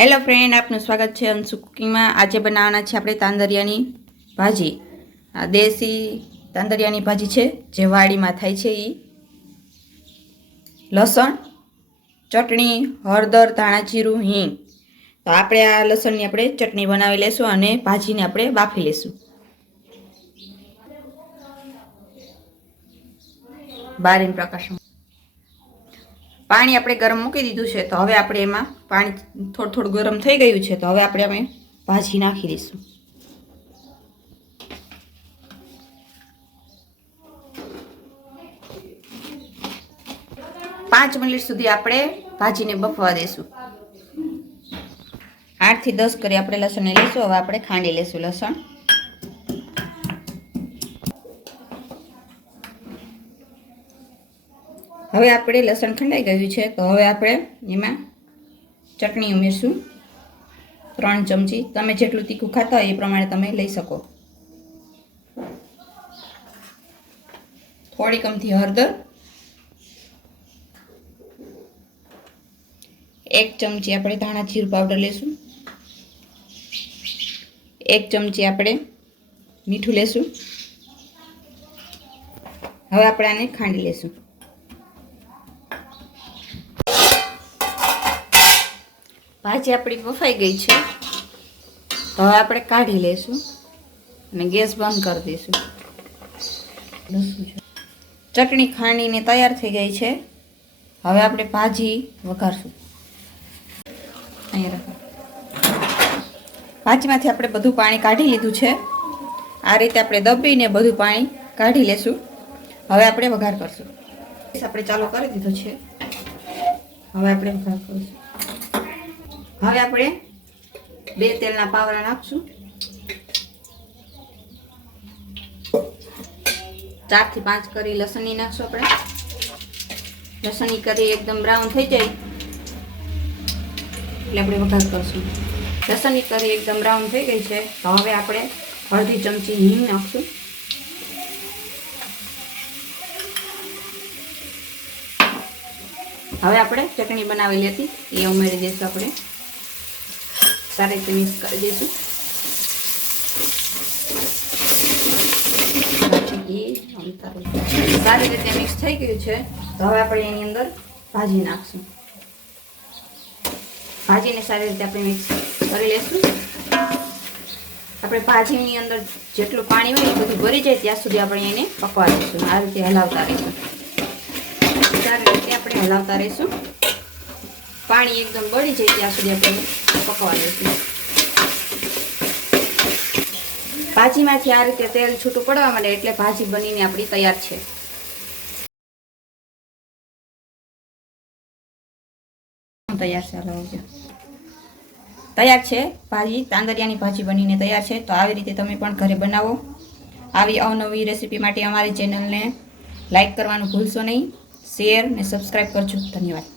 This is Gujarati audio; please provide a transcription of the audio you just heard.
હેલો ફ્રેન્ડ, આપનું સ્વાગત છે અંશુ કુકિંગમાં। આજે બનાવવાના છે આપણે તાંદરિયાની ભાજી। આ દેશી તાંદરિયાની ભાજી છે જે વાડીમાં થાય છે। લસણ, ચટણી, હળદર, ધાણા જીરું, હિંગ। તો આપણે આ લસણની આપણે ચટણી બનાવી લેશું અને ભાજીને આપણે બાફી લેશું। બારીને પ્રકાશ પાણી આપણે ગરમ મૂકી દીધું છે। તો હવે આપણે એમાં પાણી થોડું થોડું ગરમ થઈ ગયું છે। તો હવે આપણે અમે ભાજી નાખી દઈશું। પાંચ મિનિટ સુધી આપણે ભાજીને બફવા દઈશું। 8 થી 10 કરી આપણે લસણને લઈશું। હવે આપણે ખાંડી લઈશું લસણ। હવે આપણે લસણ ખંડાઈ ગયું છે। તો હવે આપણે એમાં ચટણી ઉમેરશું 3 ચમચી। તમે જેટલું તીખું ખાતા હોય એ પ્રમાણે તમે લઈ શકો। થોડી કમથી હળદર, 1 ચમચી આપણે ધાણા જીરું પાવડર લેશું, 1 ચમચી આપણે મીઠું લેશું। હવે આપણે આને ખાંડી લેશું। ભાજી આપણી બફાઈ ગઈ છે। તો હવે આપણે કાઢી લેશું અને ગેસ બંધ કરી દઈશું। ચટણી ખાંડીને તૈયાર થઈ ગઈ છે। હવે આપણે ભાજી વઘારશું। અહીંયા ભાજીમાંથી આપણે બધું પાણી કાઢી લીધું છે। આ રીતે આપણે દબીને બધું પાણી કાઢી લેશું। હવે આપણે વઘાર કરશું। આપણે ચાલુ કરી દીધું છે। હવે આપણે વઘાર કરીશું। હવે આપણે 2 તેલના પાવડા નાખશું। 4 થી 5 કરી લસણની નાખશું। આપણે લસણની કરી એકદમ બ્રાઉન થઈ જાય એટલે આપણે વઘાર કરશું। લસણની કરી એકદમ બ્રાઉન થઈ ગઈ છે। તો હવે આપણે અડધી ચમચી હિંગ નાખશું। હવે આપણે ચટણી બનાવેલી હતી એ ઉમેરી દઈશું। આપણે સારી રીતે મિક્સ કરી દઈશું। સારી રીતે મિક્સ થઈ ગયું છે। તો હવે આપણે એની અંદર ભાજી નાખશું। ભાજીને સારી રીતે આપણે મિક્સ કરી લઈશું। આપણે ભાજીની અંદર જેટલું પાણી હોય એ બધું ભરી જાય ત્યાં સુધી આપણે એને પકવા દઈશું। આ રીતે હલાવતા રહીશું। સારી રીતે આપણે હલાવતા રહીશું। પાણી એકદમ બળી જાય ત્યાં સુધી આપણે પકવા દઈશું। ભાજીમાંથી આ રીતે તેલ છૂટું પડવા માંડે એટલે ભાજી બનીને આપણી તૈયાર છે। તૈયાર છે ભાજી, તાંદરિયાની ભાજી બનીને તૈયાર છે। તો આવી રીતે તમે પણ ઘરે બનાવો। આવી અવનવી રેસીપી માટે અમારી ચેનલને લાઈક કરવાનું ભૂલશો નહીં, શેર ને સબસ્ક્રાઈબ કરજો। ધન્યવાદ।